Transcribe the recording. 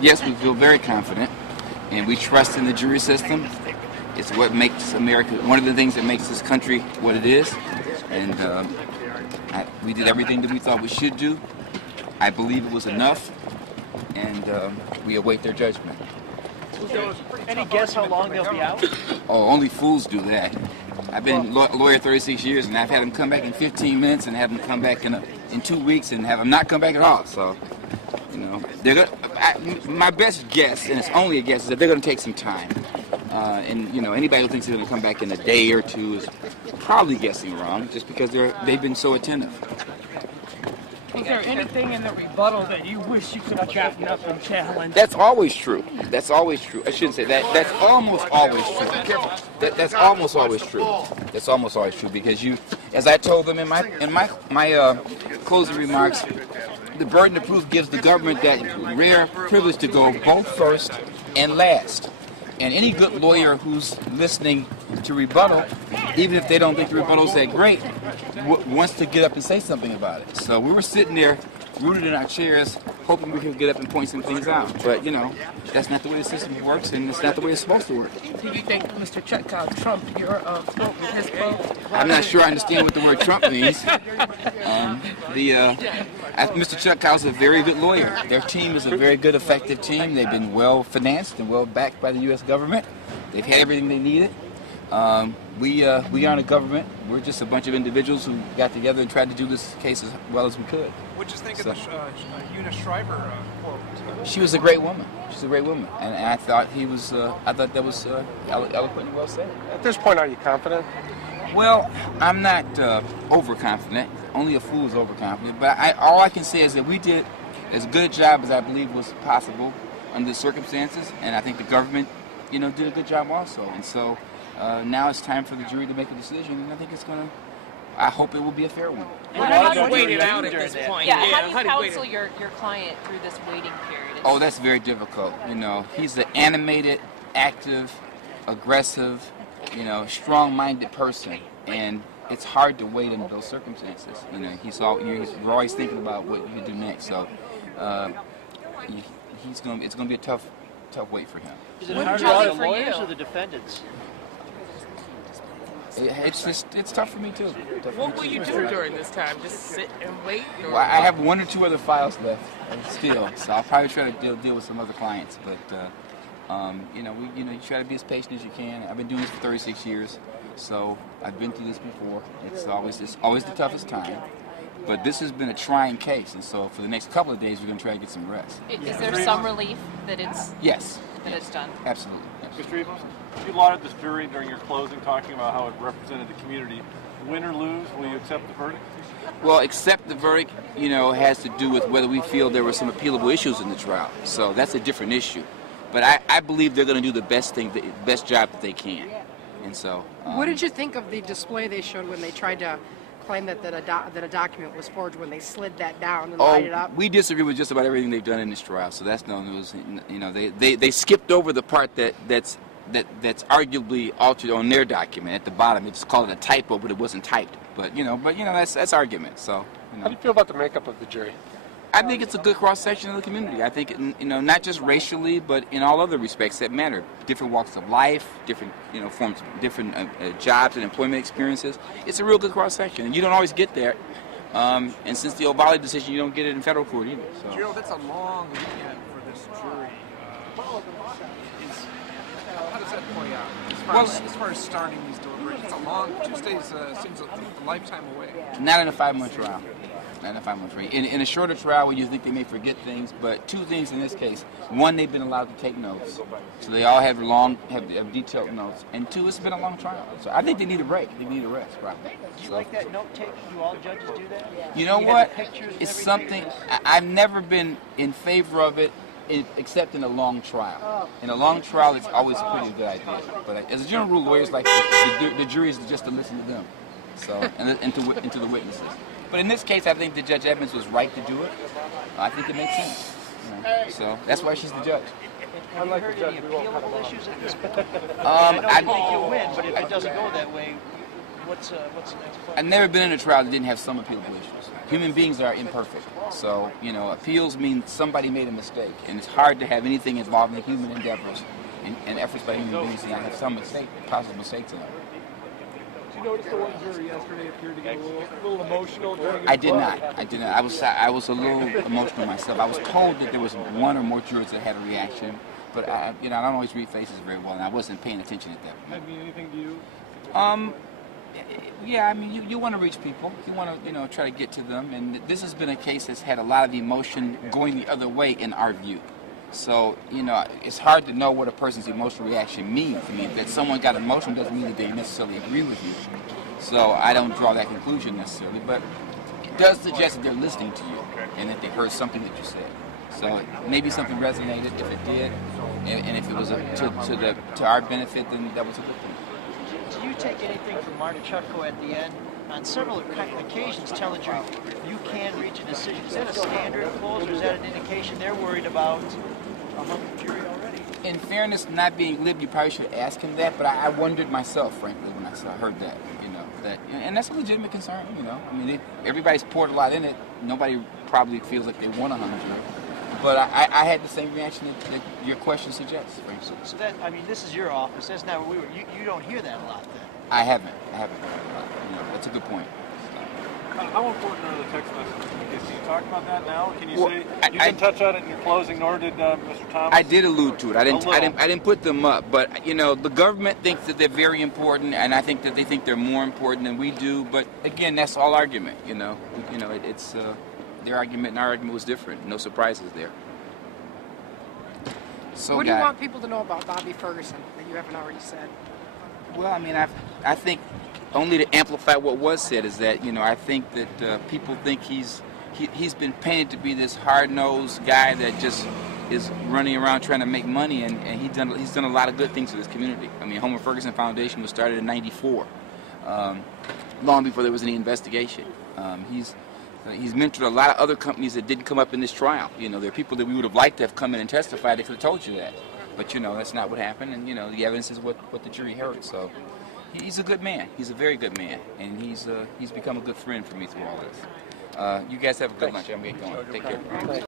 Yes, we feel very confident, and we trust in the jury system. It's what makes America, one of the things that makes this country what it is. And we did everything that we thought we should do. I believe it was enough, and we await their judgment. Any guess how long they'll be out? Oh, only fools do that. I've been a lawyer 36 years, and I've had them come back in 15 minutes and have them come back in 2 weeks and have them not come back at all. So, you know, my best guess, and it's only a guess, is that they're going to take some time. And, you know, anybody who thinks they're going to come back in a day or two is probably guessing wrong, just because they've been so attentive. Is there anything in the rebuttal that you wish you could have gotten up and challenged? That's always true. That's always true. I shouldn't say that. That's almost always true. That's almost always true. That's almost always true because you, as I told them in my closing remarks, the burden of proof gives the government that rare privilege to go both first and last. And any good lawyer who's listening to rebuttal, even if they don't think the rebuttal's that great, wants to get up and say something about it. So we were sitting there, rooted in our chairs, hoping we could get up and point some things out. But, you know, that's not the way the system works, and it's not the way it's supposed to work. Do you think Mr. Chutkow trumped your vote with his vote? I'm not sure I understand what the word Trump means. Mr. Chutkow's a very good lawyer. Their team is a very good, effective team. They've been well financed and well backed by the U.S. government. They've had everything they needed. We aren't a government. We're just a bunch of individuals who got together and tried to do this case as well as we could. What did you think of the Eunice Shriver quote? She was a great woman. She's a great woman, and I thought I thought that was eloquent and well said. At this point, are you confident? Well, I'm not overconfident. Only a fool is overconfident. But all I can say is that we did as good a job as I believe was possible under the circumstances, and I think the government, you know, did a good job also. And so now it's time for the jury to make a decision, and I think it's going to. I hope it will be a fair one. How do you wait it out at this point? Yeah, how do you counsel your client through this waiting period? Oh, that's very difficult. You know, he's an animated, active, aggressive, you know, strong-minded person, and it's hard to wait under those circumstances. You know, he's always thinking about what you do next. So it's going to be a tough wait for him. Is it harder on the lawyers or the defendants? It's tough for me too. What will you do during this time? Just sit and wait? Or? Well, I have 1 or 2 other files left still, so I'll probably try to deal with some other clients. But you know, you try to be as patient as you can. I've been doing this for 36 years, so I've been through this before. It's always the toughest time. But this has been a trying case, and so for the next couple of days, we're going to try to get some rest. Is there some relief that it's that it's done? Absolutely. Yes. Mr. Evans, you lauded this jury during your closing, talking about how it represented the community. Win or lose, will you accept the verdict? Well, accept the verdict, you know, has to do with whether we feel there were some appealable issues in the trial. So that's a different issue. But I believe they're going to do the best job that they can. And so. What did you think of the display they showed when they tried to claim that a document was forged, when they slid that down and light it up? We disagree with just about everything they've done in this trial, so that's no news. You know, they skipped over the part that's arguably altered on their document at the bottom. They just called it a typo, but it wasn't typed. But you know that's argument. So. You know. How do you feel about the makeup of the jury? I think it's a good cross-section of the community. I think, you know, not just racially, but in all other respects that matter. Different walks of life, different, you know, forms, different jobs and employment experiences. It's a real good cross-section, and you don't always get there. And since the O'Malley decision, you don't get it in federal court either. So. Gerald, that's a long weekend for this jury. How does that play out? As far as starting these deliberations, it's a long 2 days. Seems a lifetime away. Not in a 5-month trial. In a shorter trial where you think they may forget things, but 2 things in this case. 1, they've been allowed to take notes, so they all have detailed notes. And 2, it's been a long trial, so I think they need a break. They need a rest, probably. Do you like that note taking? Do all judges do that? You know what? It's something I've never been in favor of it, except in a long trial. In a long trial, it's always a pretty good idea. But as a general rule, lawyers like the jury is just to listen to them, so and to the witnesses. But in this case, I think that Judge Edmonds was right to do it. I think it makes sense. You know, so that's why she's the judge. Have you heard any appealable issues at this point? I don't think you'll win, but if it doesn't go that way, what's the next plan? I've never been in a trial that didn't have some appealable issues. Human beings are imperfect, so appeals mean somebody made a mistake, and it's hard to have anything involving human endeavors and efforts by human beings and not have some mistake, possible mistakes in it. Did you notice the one jury yesterday appeared to get a little emotional during your I did not. I was a little emotional myself. I was told that there was one or more jurors that had a reaction, but I don't always read faces very well, and I wasn't paying attention at that point. That mean anything to you? Yeah, I mean, you want to reach people. You want to, try to get to them, and this has been a case that's had a lot of emotion going the other way in our view. So, it's hard to know what a person's emotional reaction means. I mean, that someone got emotional doesn't mean that they necessarily agree with you. So I don't draw that conclusion necessarily, but it does suggest that they're listening to you and that they heard something that you said. So maybe something resonated. If it did, and if it was to our benefit, then that was a good thing. Do you take anything from Marta Chutko at the end? On several occasions, tell the jury you can reach a decision. Is that a standard close, or is that an indication they're worried about a hung jury already? In fairness, not being glib, you probably should ask him that. But I wondered myself, frankly, when I heard that. And that's a legitimate concern. I mean, everybody's poured a lot in it. Nobody probably feels like they want a hung jury. But I had the same reaction that your question suggests, frankly. So that, I mean, this is your office. That's not where we were. You don't hear that a lot then. I haven't. That's a good point. How important are the text messages? Can you talk about that now? Can you say you I didn't touch on it in your closing, nor did Mr. Thomas? I did allude to it. I didn't put them up, but the government thinks that they're very important, and I think that they think they're more important than we do. But again, that's all argument. It's their argument and our argument was different. No surprises there. So what do you want people to know about Bobby Ferguson that you haven't already said? Well, I mean, I think only to amplify what was said is that I think that people think he's been painted to be this hard-nosed guy that just is running around trying to make money, and he's done a lot of good things for this community. I mean, Homer Ferguson Foundation was started in '94, long before there was any investigation. He's mentored a lot of other companies that didn't come up in this trial. There are people that we would have liked to have come in and testified. They could have told you that. But, that's not what happened. And, the evidence is what the jury heard. So he's a good man. He's a very good man. And he's become a good friend for me through all this. You guys have a good lunch. I'm getting going. Take care.